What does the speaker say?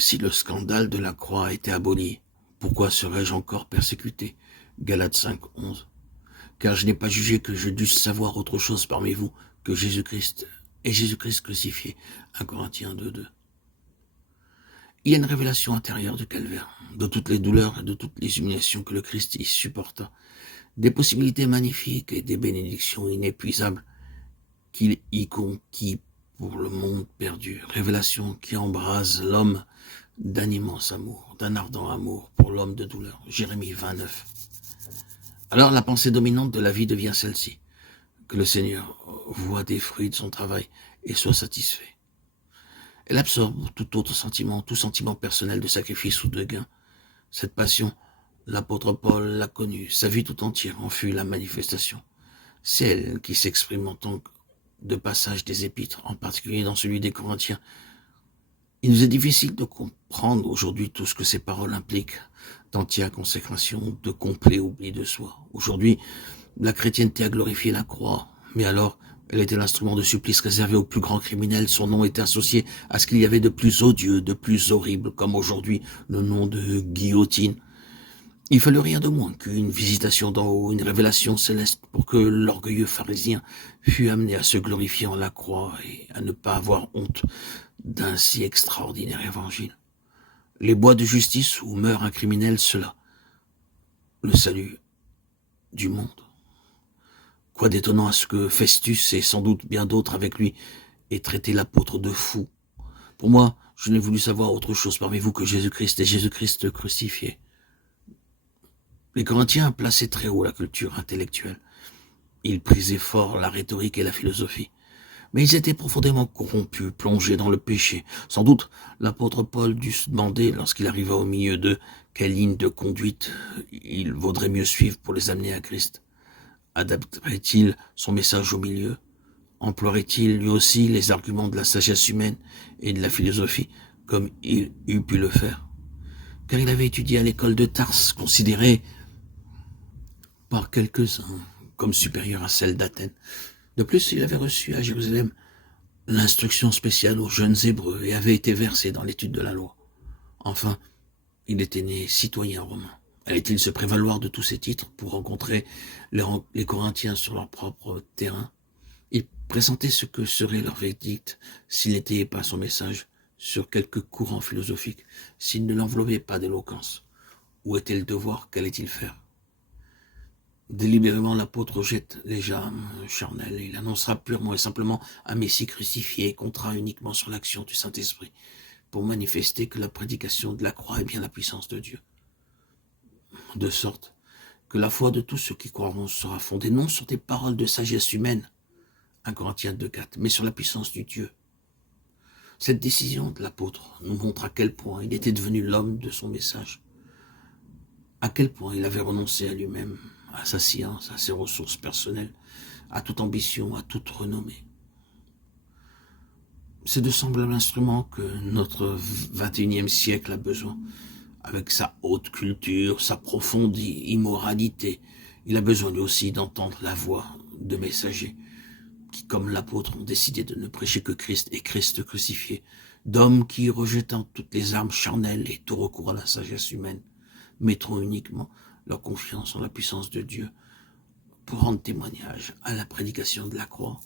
Si le scandale de la croix a été aboli, pourquoi serais-je encore persécuté? Galates 5, 11. Car je n'ai pas jugé que je dusse savoir autre chose parmi vous que Jésus-Christ et Jésus-Christ crucifié. 1 Corinthiens 2, 2. Il y a une révélation intérieure du calvaire, de toutes les douleurs et de toutes les humiliations que le Christ y supporta, des possibilités magnifiques et des bénédictions inépuisables qu'il y conquit pour le monde perdu. Révélation qui embrase l'homme d'un immense amour, d'un ardent amour pour l'homme de douleur. Jérémie 29. Alors la pensée dominante de la vie devient celle-ci, que le Seigneur voit des fruits de son travail et soit satisfait. Elle absorbe tout autre sentiment, tout sentiment personnel de sacrifice ou de gain. Cette passion, l'apôtre Paul l'a connue, sa vie tout entière en fut la manifestation. C'est elle qui s'exprime en tant que de passage des épîtres, en particulier dans celui des Corinthiens. Il nous est difficile de comprendre aujourd'hui tout ce que ces paroles impliquent, d'entière consécration, de complet oubli de soi. Aujourd'hui, la chrétienté a glorifié la croix, mais alors, elle était l'instrument de supplice réservé aux plus grands criminels. Son nom était associé à ce qu'il y avait de plus odieux, de plus horrible, comme aujourd'hui le nom de guillotine. Il fallut rien de moins qu'une visitation d'en haut, une révélation céleste pour que l'orgueilleux pharisien fût amené à se glorifier en la croix et à ne pas avoir honte d'un si extraordinaire évangile. Les bois de justice où meurt un criminel, cela, le salut du monde. Quoi d'étonnant à ce que Festus et sans doute bien d'autres avec lui aient traité l'apôtre de fou. Pour moi, je n'ai voulu savoir autre chose parmi vous que Jésus-Christ et Jésus-Christ crucifié. Les Corinthiens plaçaient très haut la culture intellectuelle. Ils prisaient fort la rhétorique et la philosophie. Mais ils étaient profondément corrompus, plongés dans le péché. Sans doute, l'apôtre Paul dut se demander, lorsqu'il arriva au milieu d'eux, quelle ligne de conduite il vaudrait mieux suivre pour les amener à Christ. Adapterait-il son message au milieu? Emploierait-il lui aussi les arguments de la sagesse humaine et de la philosophie, comme il eût pu le faire? Car il avait étudié à l'école de Tarse, considérée par quelques-uns comme supérieure à celle d'Athènes. De plus, il avait reçu à Jérusalem l'instruction spéciale aux jeunes Hébreux et avait été versé dans l'étude de la loi. Enfin, il était né citoyen romain. Allait-il se prévaloir de tous ces titres pour rencontrer les Corinthiens sur leur propre terrain? Il pressentait ce que serait leur verdict s'il n'étayait pas son message sur quelque courant philosophique, s'il ne l'enveloppait pas d'éloquence. Où était le devoir? Qu'allait-il faire? Délibérément, l'apôtre jette les âmes charnelles. Il annoncera purement et simplement un Messie crucifié et comptera uniquement sur l'action du Saint-Esprit pour manifester que la prédication de la croix est bien la puissance de Dieu. De sorte que la foi de tous ceux qui croiront sera fondée non sur des paroles de sagesse humaine, 1 Corinthiens 2,4, mais sur la puissance du Dieu. Cette décision de l'apôtre nous montre à quel point il était devenu l'homme de son message, à quel point il avait renoncé à lui-même, à sa science, à ses ressources personnelles, à toute ambition, à toute renommée. C'est de semblables instruments que notre 21e siècle a besoin, avec sa haute culture, sa profonde immoralité. Il a besoin lui aussi d'entendre la voix de messagers qui, comme l'apôtre, ont décidé de ne prêcher que Christ et Christ crucifié, d'hommes qui, rejetant toutes les armes charnelles et tout recours à la sagesse humaine, mettront uniquement leur confiance en la puissance de Dieu pour rendre témoignage à la prédication de la croix.